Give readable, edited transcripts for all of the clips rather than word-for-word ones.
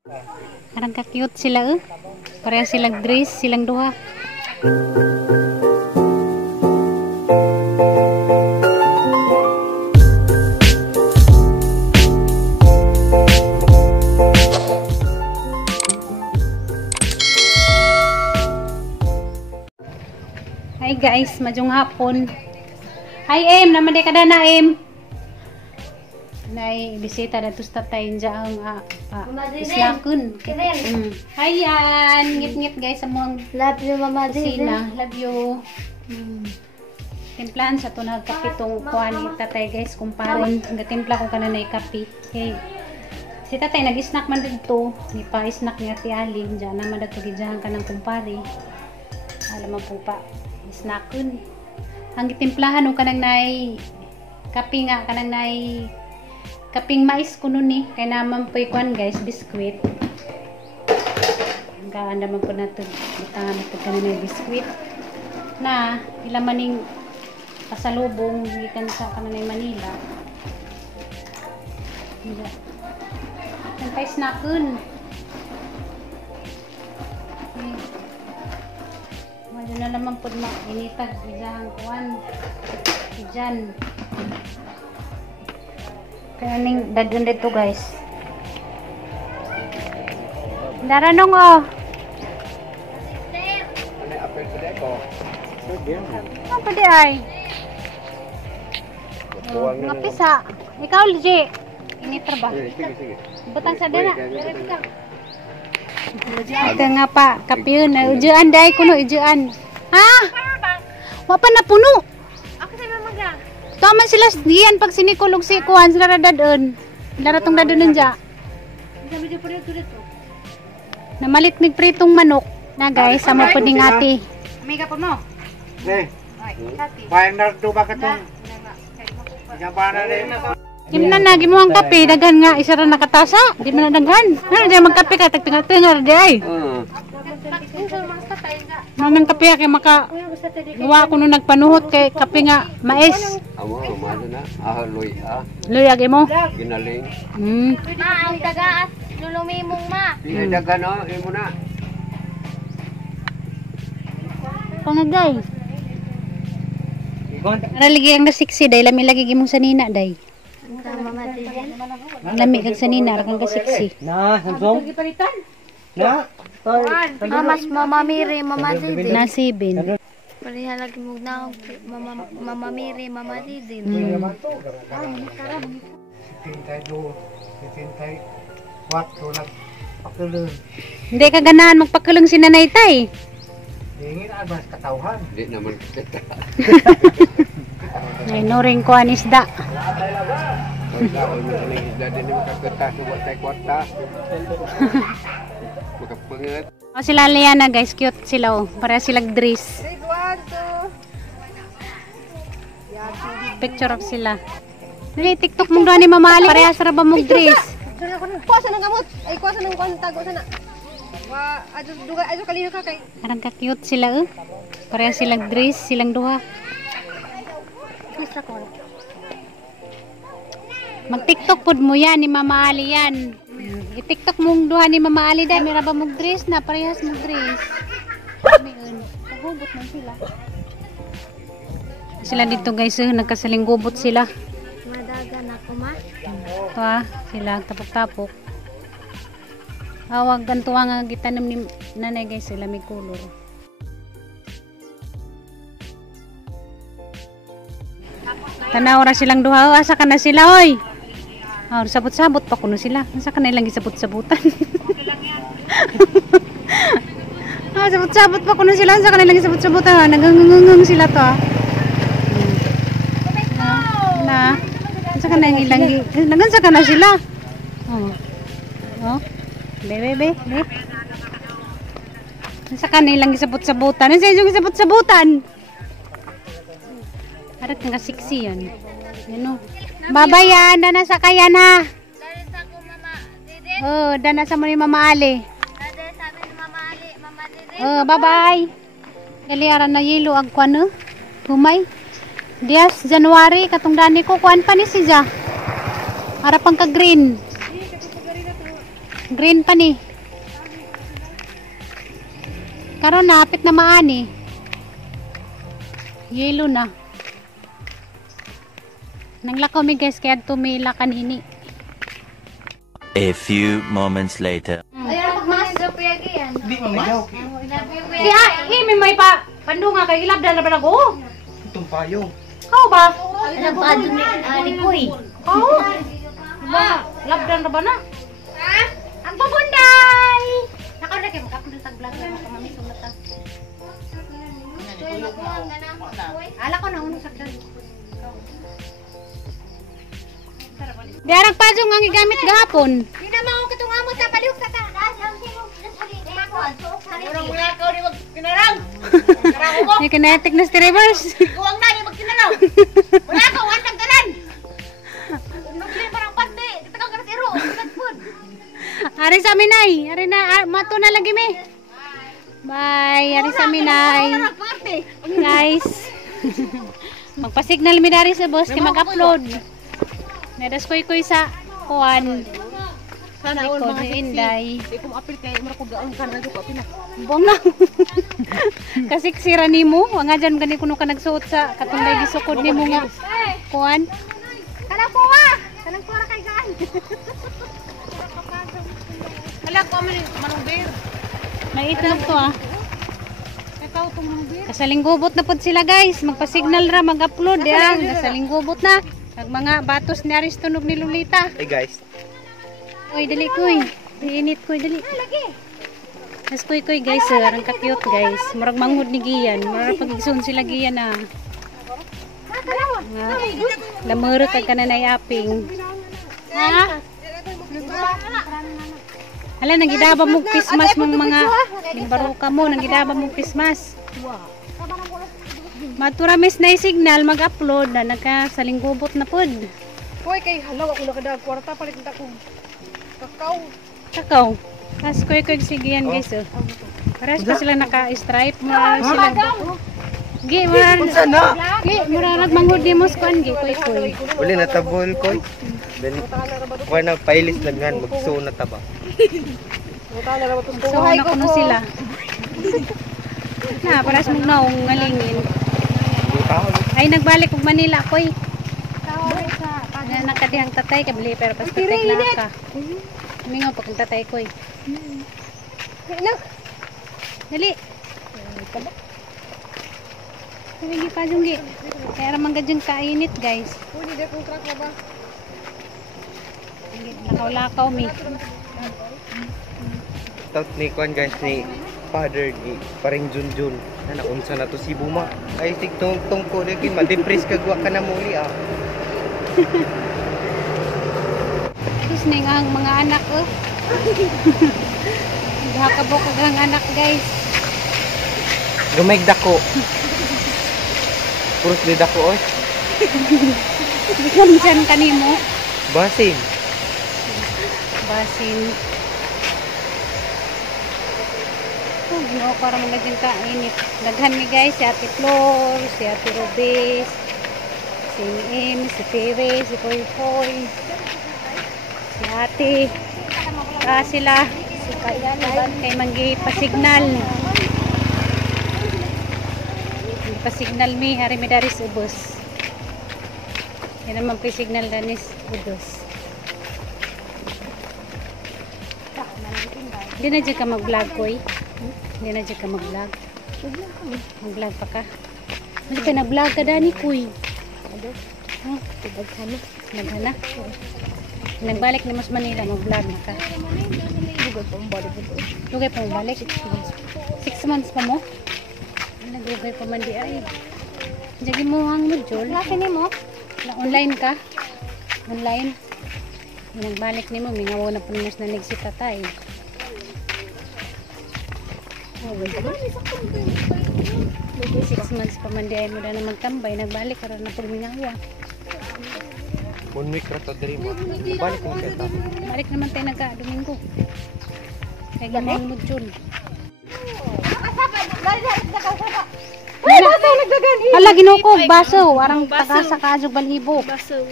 Karang ka-cute sila pareha silang dress, silang duha. Hi guys, majong hapon. Hi Em, naman di ka na Em. Nay bisita na to sa tayo dyan islakun. Hi yan, ngit-ngit guys among Love you, Mama kusina. Love you. Timplahan sa to nagkapitong kuhan ni tatay guys, kumparin. Nagatimpla ko kananay kapi. Okay. Si tatay nag-snack man dito, ni pa snack ni Ate Aling, dyan naman dato gidyahan ka ng kumpari. Alam mo po pa, snackun. Ang gitimplahan o kanang nay kapi nga, kanang nay kaping mais kuno ni kay naman po ikuan guys, biskwit. Ang gaan naman po nato butangan nato kanang biskwit na ilamaning pasalubong gikan sa kanang Manila. Ang pay snackun. Medyo na naman po initag bijahang kuan. Diyan. Kaya ning dadun dito guys. Daranong oh. Ano pa di ay? Ngapisa. Ikaw Liji. Ini terba. Butang sa dana. Ito nga pa. Kapiyon. Ujuan day kuno. Ujuan. Ha? Wa pa na puno. Ako sa mamaga. Tama sila diyan pag sinikulog si kuan sila radadon. Laratong dadon dya. Namalit mig pritong manok na guys, amo po ning ate. Amiga po mo. Eh. Bayang nardo ba katong? Jabana rin. Gimna na gimuang kape daghan nga isa ra nakatasa. Di man na daghan. Ano di magkape ka tagtingal-tingal di ay. Manang kape kay maka gawa ko nung nagpanuhot kay kape nga mais. Amo mano na. Loy Luyag imo. ginaling. Ma, ang taga lulumimong ma. Dagan no, imo na. Pangagay. Raligi ang nasiksi day lami lagi gimong sanina day. Mama Didin. Lami kag sanina ra kang kasiksi. Na, Samsung. Na. Mas Mama Miri, Mama Didin. Na 7. Pareha lagi mo na Mama Miri, Mama Didin. Tintay do, tintay. Wat do nagpakulong. Hindi ka ganahan magpakulong si Nanay Tay. Ingin abas katawhan. Di naman kita. Ay noring ko anisda. Oh, sila Liana guys, cute sila oh. Para silang dress. Picture of sila. Dali TikTok mong doon ni Mama Ali. Parehas ra ba mong dress? Kuasa ng gamot. Ay kuasa ng tago sana. Wa adu duga adu kaliho ka kay. Karang ka-cute sila oh. Parehas silang dress, silang duha. Kisa ko. Mag-TikTok pod mo yan ni Mama Ali yan. I-TikTok mong duha ni Mama Ali dahil mira ba mong dress na parehas mong dress. Nagubot man sila. Sila dito guys, nagkasaling gubot sila. Madagan ako ma. Ito sila tapok-tapok. Awag ganito nga gitanam ni Nanay guys, sila may color. Tanaw ra silang duha, asa ka na sila oy. Oh, sabot-sabot pa kuno sila. Asa ka na ilang gisabot-sabutan. Sabot-sabot pa kuno sila, asa ka na ilang gisabot-sabutan. Nagangungung sila to. Na. Asa ka na ilang nagansa ka na sila. Oh. Oh. Bebe. Asa ka na ilang gisabot-sabutan. Asa yung gisabot-sabutan? Arat nga siksi yan. Yan o. Babayan, dana sa kayan ha. Dali sa ko Mama Didin. Oh, dana sa mo ni Mama Ali. Dali sabi ni Mama Ali, Mama Didin. Oh, bye-bye. Kaliaran na yelo ag kuan humay. Dias January katong dani ko kuan pa ni siya. Ara pang ka green. Green pa ni. Karon na apit na maani. Yellow na. Nanglakaw mi guys kaya tumila kanini. A few moments later. Ayun, pagmasok yagi yan. Hindi mamayaw. Kaya may pa pandunga kay ilabdan na ba ako? Itong payong. Kau ba? Ano pa dun ni Koy? Kau? Ba, labdan na ba na? Ang babunday! Nakaw na kayo, makapun sa vlog na makamamisong na ta. Ala ko na uno sa vlog. Di arang pajong ang igamit gahapon. Di na mao katong amo ta paliw sa ka. Orang mula kau di magkinarang. May kinetic na si reverse. Kuwang na di magkinarang. Wala ka wantang tanan. Nagli parang pati. Dito ka zero. Food. Ari sa minay. Ari na, mato na lagi me. Bye. Ari sa minay. Guys. Magpa-signal mi dari sa boss kay mag-upload. Nadas koy sa kuan. Sana Likod all mga ni Inday. Di ko maapil kay mura ko gaon kan radyo ko pina. Bong na. Kasi sira nimo, wa nga dyan gani kuno ka nagsuot sa katunday gisukod nimo nga. Kuan. Kana po wa. Kanang pura kay gaan. Hala ko man manong beer. May itlog to ah. Ikaw tong manong beer. Kasalinggubot na pod sila guys. Magpa-signal ra mag-upload ya. Kasalinggubot na. Kag mga batos ni Aris tunog ni Lolita. Hey guys. Oy, dali koy. Iinit koy, dali. Mas koy guys, arang ka-cute guys. Murag manghud ni Giyan. Murag pag-igsoon sila Giyan na. Lamere kag kananay aping. Ha? Hala, nagidaba mo Christmas mong mga baruka mo, nagidaba mo Christmas. Maturamis na signal mag-upload na nagkasalinggubot na pod. Koy kay halaw ako nakadag kwarta palit ta ko. Kakao. As koy sige yan guys. Oh. Paras pa sila naka-stripe mo sila. Gi, mura nagmanghod di mo skuan gi koy. Uli na tabol ko. Dali. Kuha na pailis lagnan magsuon na taba. So na kuno sila. Na paras mo naong ngalingin. Ay nagbalik og Manila koy. Na nakadihang tatay kabili pero pas tatay na ka. Mingaw pa kang tatay koy. Dali. Hindi pa junggi. Kaya ramang gadyan kainit guys. Pwede di kong crack ba? Lakaw-lakaw mi. Tout ni kuan guys ni father ni paring Junjun. Ana unsa na to si Buma. Ay tigtong ko dagin ma-depress kag wa ka na muli ah. Tapos ning ang mga anak oh. Gahakabok ang anak guys. Gamay dako. Purus di dako oy. Bigyan dyan kanimo. Basin. Basin. Oh, ginoo para mga dyan kainit. Daghan mi guys, si Ate Flor, si Ate Robes, si Im, si Tere, si Koy Koy, si Ate. Sila, si kay Manggi pasignal. Pasignal mi, hari mi dari ubos. Yan naman pasignal danis ubos. Hindi na dyan ka mag-vlog, Koy. Hindi na dyan ka mag-vlog. Mag-vlog pa ka. Hindi ka nag-vlog ka, Dani, Koy. Ha? Naghana? Nagbalik ni Mas Manila, mag-vlog na ka. Lugay pa mo balik? 6 months pa mo? Naglugay pa man di ay. Diyan mo ang module. Laki ni mo? Online ka? Online? Nagbalik ni mo, mingawo na po mas nanig si tatay. 6 months pa man di ay mo na magtambay. Nagbalik ka rin na po mingawa. 1 week ra to diri mo. Balik mo kita. Balik naman tayo nagka-Domingo. Kaya gano'n module. Hala, ginoo ko, baso. Warang takasa ka, balhibo. Baso.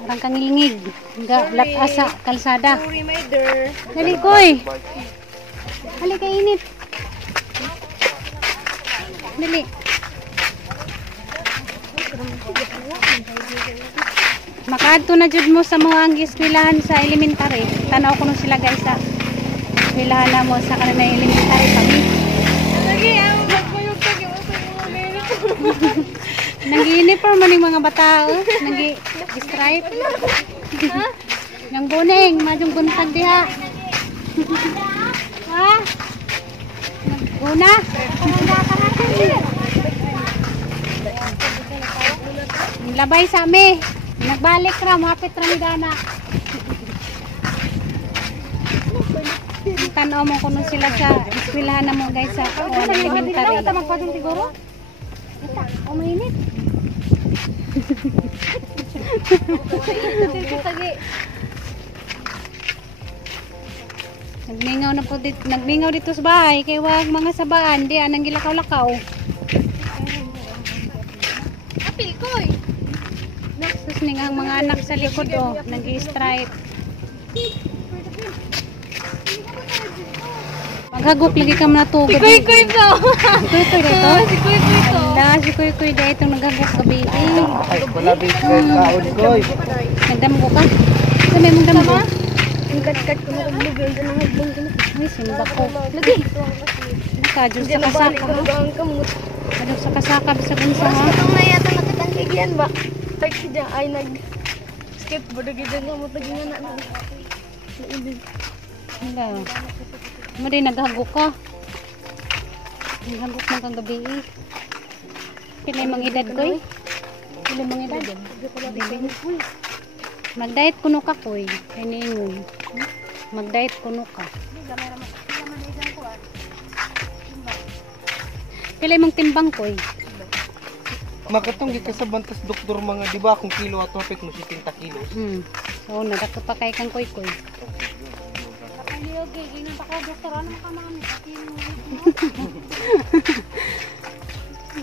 Parang kang lingig. Lap asa kalsada. Sorry, my dear. Dali koy. Dali ka init. Dali. Makaadto na jud mo sa mga ang eskwelahan sa elementary. Tanaw ko no sila guys sa eskwelahan na mo sa kanang elementary kami. Lagi, ang magpuyog ka yung Nag-uniform man yung mga bata, nag-stripe. Yang buning, majong buntag diha. Ha? Nag-una? Labay sa amin. Nagbalik ra, mapit ra ni Dana. Tanaw mo kuno sila sa eskwelahan na mo guys sa elementary. Ito magpadong siguro? Ito, umainit. Nagmingaw dito sa bahay kay wag mga sabaan di anang gilakaw-lakaw. Apil ko eh. Tapos ning ang mga anak sa likod nag-stripe. Maghagok lagi ka na tugod. Kuy ko. Kuy dito. Si kuy ko. Ala, si kuy dito naghagok gabi. Ay, wala bigay kaon koy. Nagdamgo ka. Sa may mong damgo. Ang kat-kat ko na ublog yun. Ang hagbong ko na. Ay, simba ko. Lagi. Nakadyo sa kasaka. Ang kamot. Kadyo sa kasaka sa bunsa ha. Itong na yata nakatangkigian ba? Tag siya ay nag-skateboard. Nagigyan ka mo. Taging nga na. Naibig. Wala. Mo din naghagok ka. Naghagok mo kang gabi. Pilay mga edad ko eh. Pilay mga edad. Mag-diet kuno ka ko eh. Kaningon. Mag-diet kuno ka. Pilay mong timbang ko eh. Makatong di ka sa bantas doktor mga, di ba, kung kilo at hapit mo 70 kilos. So, nadako pa kay kang koy-koy.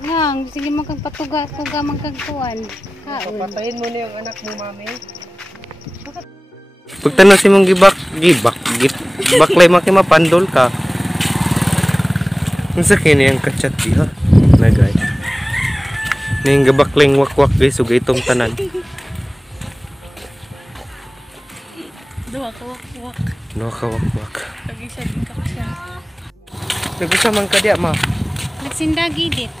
Ngang, sige mo kang patuga-tuga magkagtuan. Kaon. Papatayin mo na yung anak mo, mami. Pagtanong si mong baklay makimapandol ka. Ang sakin yung kachat diha. Na guys. Ning gabakling wak-wak guys, ugay itong tanan. Duwa ka wak-wak. No ka wak-wak. Lagi siya din ka siya. Nagusa man ka diya, ma. Nagsindagidit.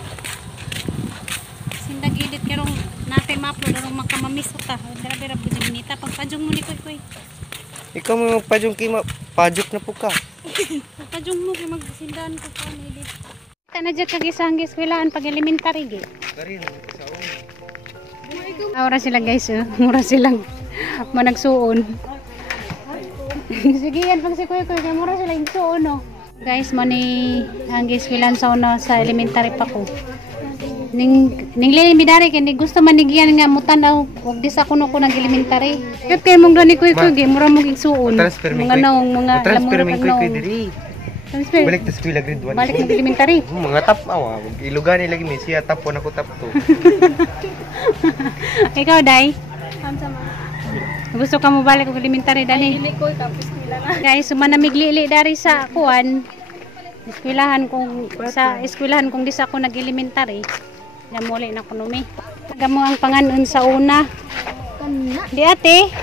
Sindagidit karong natin ma-upload arong makamamiss ta. Dara-dara po dyan minita. Pagpajong mo ni koy-koy. Ikaw mo magpajong kima, pajuk na po ka. Pagpajong mo kay magsindahan ko pa ni edit. Tana dyan kagisang giswilaan pag elementary gi. Karin, sa Mura sila guys, mura silang managsuon. Sige yan pag si Kuya Kuya, mura sila igsuon no. Guys, mo ni ang giswilan sa una sa elementary pa ko. Ning elementary kay gusto man nigiyan nga mutanaw og di sa kuno ko nag elementary. Kat kay mong gani Kuya Kuya, mura mo igsuon. Mga naong mga transfer min koy naong. diri. Transfer. Balik ta eskwela grade 1. Balik ng elementary. Mga tap awa, ilugani lagi mi siya tap 1 ako tap 2. Ikaw dai, Sama. gusto ka mo balik og elementary dali? Hindi ko tapos nila na. Guys, sumanamiglili dari sa kuan. Eskwelahan kong sa eskwelahan kung di sa ako nag-elementary. Ya muli na kuno mi. Gamo ang panganon sa una. Kana. Di ate,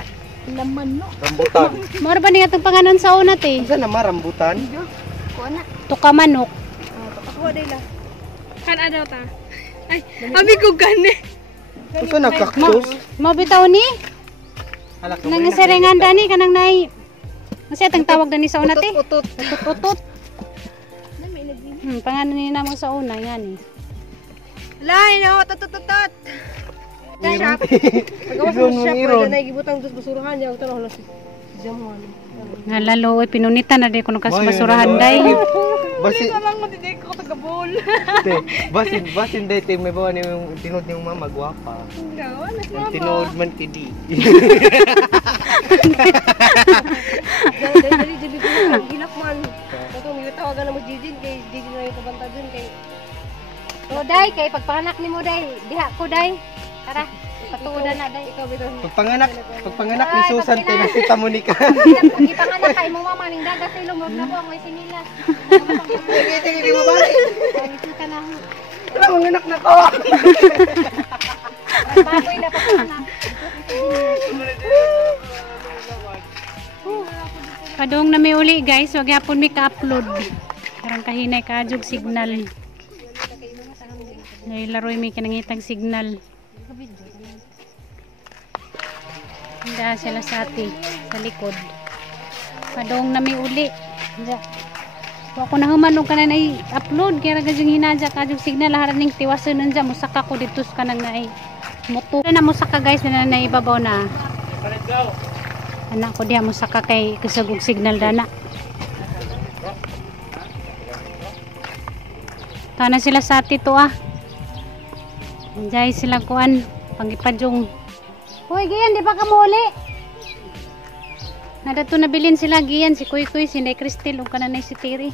Laman no. Rambutan. mao ba ni atong panganon sa una te? Unsa na marambutan? Kuha na. Tuka manok. Kuha dila. Kan ada ta. Ay, abi ko gani. Unsa na cactus? Mao bitaw ni Halak nang serengan dani kanang nay. Kasi atang tawag dani sa una te. Utot. Utot. Panganon ni namo sa una yan eh. Lain no, tutututot. Shop. Pagawas Iron mo mo, shop, iron. pwede na igibutang dos basurahan niya. Ito na halos. Jamuan. Nga lalo, pinunitan na di ko nung kasbasurahan day. Basin, Lang mo hindi ko tagabol. basin day may bawa ni yung tinod niyong mama gwapa. Gawa na Yung tinod man kidi. Dali dili ko hilak man. Kato mi tawagan na mo Jijin kay Jijin na yung kabanta dun kay. O day, kay pagpanganak ni mo day, diha ko day. Tara. Patuodan na day. Ikaw bitaw. Pagpanganak ni Susan kay nakita mo ni ka. Ipanganak kay mo mama ning dagat sa ilong na buang may sinilas. Tingin di mo ba? Ay ka na. Wala manganak na ko. Baboy na pagpanak. Padung na may uli guys, wag yapon mi ka-upload. Karang kahinay kaadjog signal. Nay laroy mi kanangitag signal. Handa sila sa ati sa likod. Padung na may uli. Handa. Wa ko na humanog kana na upload kaya gajung hinadya kaadjog signal laharan ning tiwason nanja musaka ko dito ka nang naay. Moto na musaka guys na naibabaw na. Anak ko diha musaka kay kusugog signal dana. Tana sila sa tito ah. Anjay sila kuan pangipadyong. Hoy giyan di pa ka muli. Nadato nabilin sila giyan si Kuy Kuy si Nay Cristel ug kananay si Tiri.